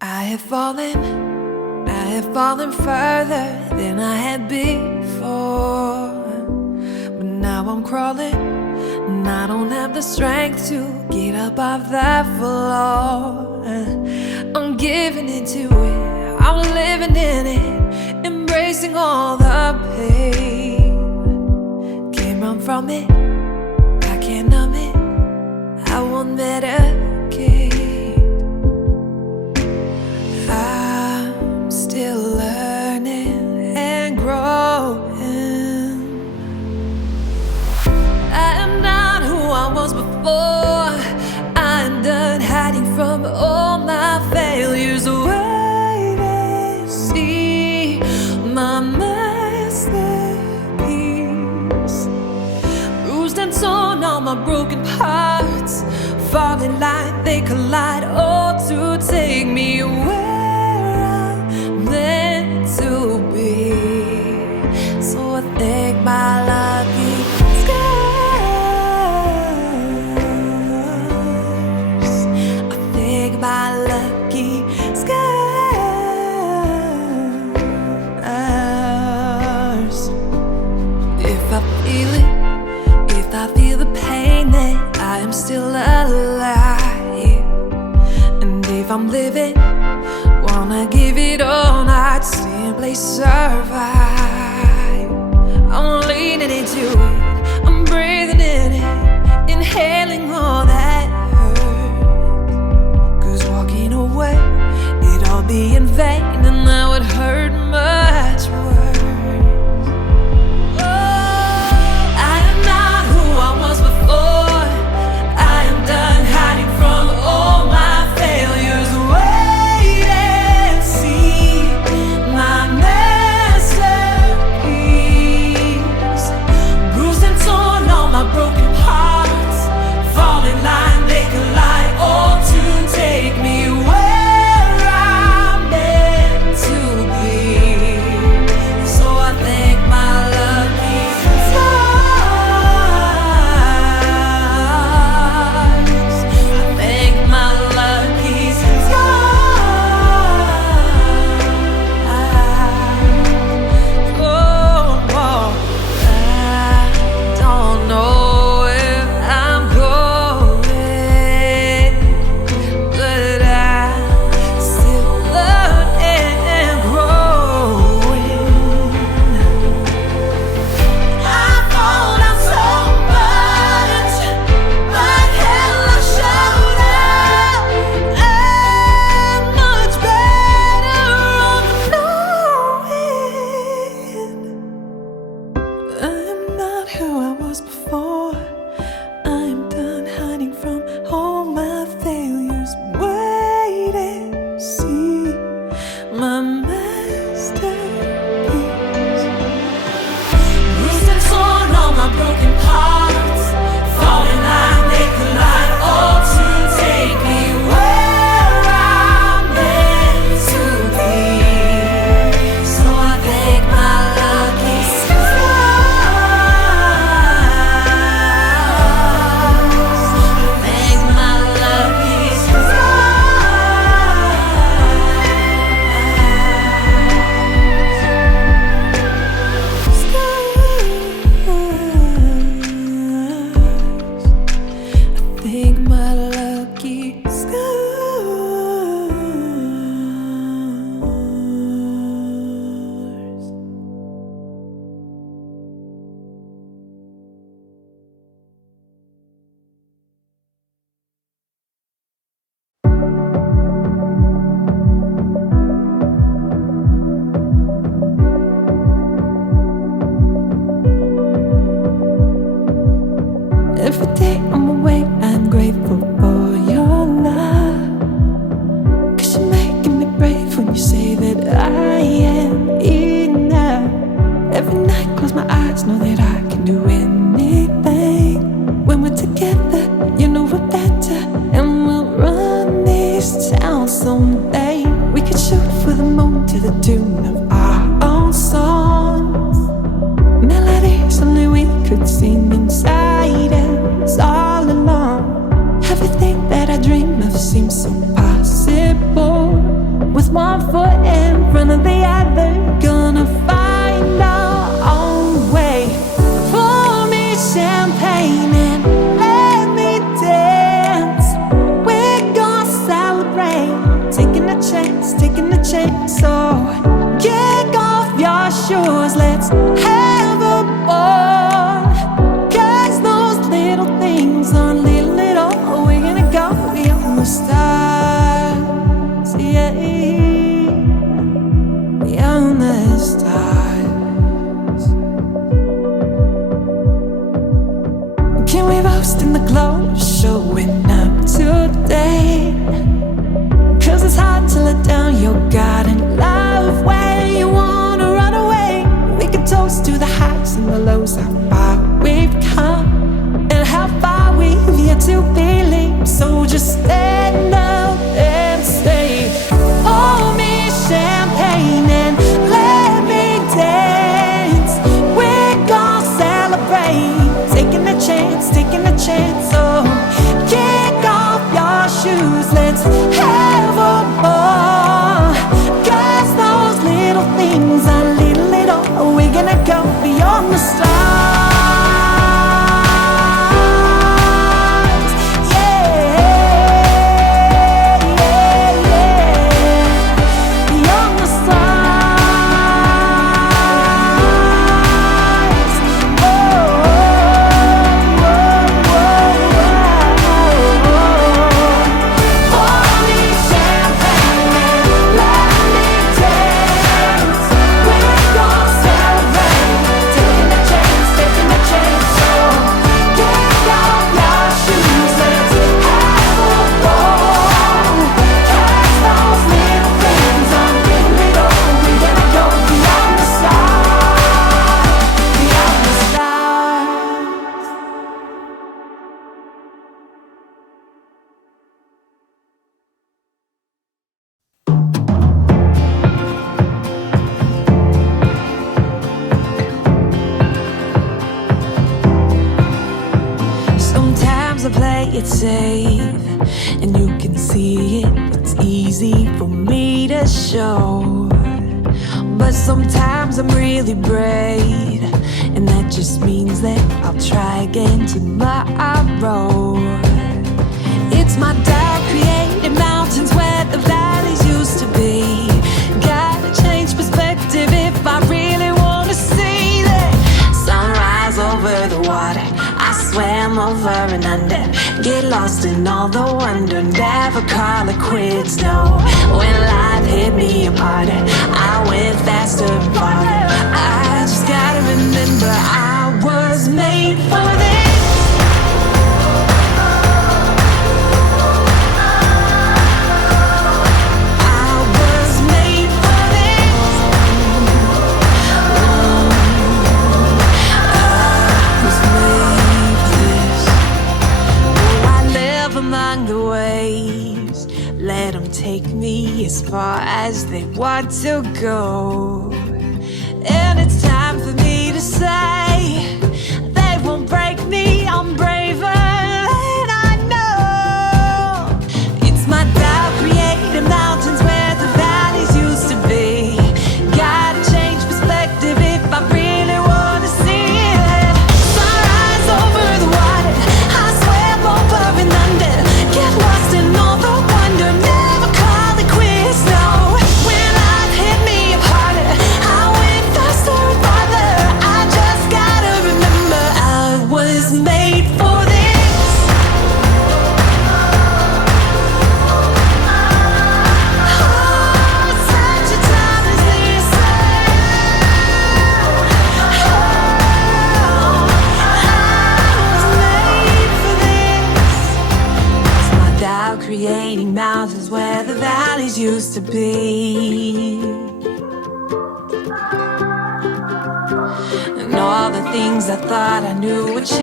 I have fallen further than I had before. But now I'm crawling, and I don't have the strength to get up off that floor. I'm giving into it, I'm living in it, embracing all the pain. Can't run from it, I can't numb it, I won't medicate. I'm still learning and growing. I am not who I was before. I'm done hiding from all my failures. Wait and see my masterpiece. Bruised and torn on my broken parts, falling like they collide, all to take me away to be. So I thank my lucky scars. I thank my lucky scars. If I feel it, if I feel the pain, then I am still alive. And if I'm living, wanna give it all, not simply survive. I'm leaning into it, I'm breathing in it, inhaling all that hurt. 'Cause walking away, it'd all be in vain, and that would hurt much worse. Oh, I am not who I was before. I am done hiding from all my failures. Every day I'm awake, I'm grateful for your love. 'Cause you're making me brave when you say that I am enough. Every night close my eyes, know that I can do anything. When we're together, you know we're better, and we'll run this town someday. We could shoot for the moon to the tune of our own songs. Melodies only we could sing inside us all along. Everything that I dream of seems so possible. foot in front of the other, gonna find our own way. Pour me champagne and let me dance. We're gonna celebrate, taking a chance, taking a chance. So kick off your shoes, let's have a ball. 'Cause those little things are little at all. We're gonna go beyond the stars, yeah, beyond the stars. Can we roast in the glow, showing up today? 'Cause it's hard to let down your garden love when you wanna run away. We could toast to the highs and the lows, how far we've come and how far we've yet to believe. So just stand up and say, pour me champagne and let me dance. We're gonna celebrate, taking a chance, taking a chance. So kick off your shoes, let's have a ball. 'Cause those little things are little at all. We're gonna go beyond the stars. Sometimes I play it safe, and you can see it. It's easy for me to show. But sometimes I'm really brave, and that just means that I'll try again tomorrow. It's my doubt creating mountains where the valleys used to be. Gotta change perspective if I really wanna see that sunrise over the water. I swam over and under, get lost in all the wonder, never call it quits, no. When life hit me apart, I went faster and farther. I just gotta remember I was made for this. Among the waves, let them take me as far as they want to go. And it's time for me to say, they won't break me, I'm braver than I know. It's my doubt creating mountains where the valleys used to be. Gotta change perspective if I really wanna see it. Sunrise over the water, I swam over and under. Get lost in all the wonder, never call it quits, no. When life hit me apart, I went faster and farther. I just gotta remember I was made for this. Oh, such a time as this. Oh, I was made for this. It's my doubt creating mountains where the valleys used to be. And all the things I thought I knew would change.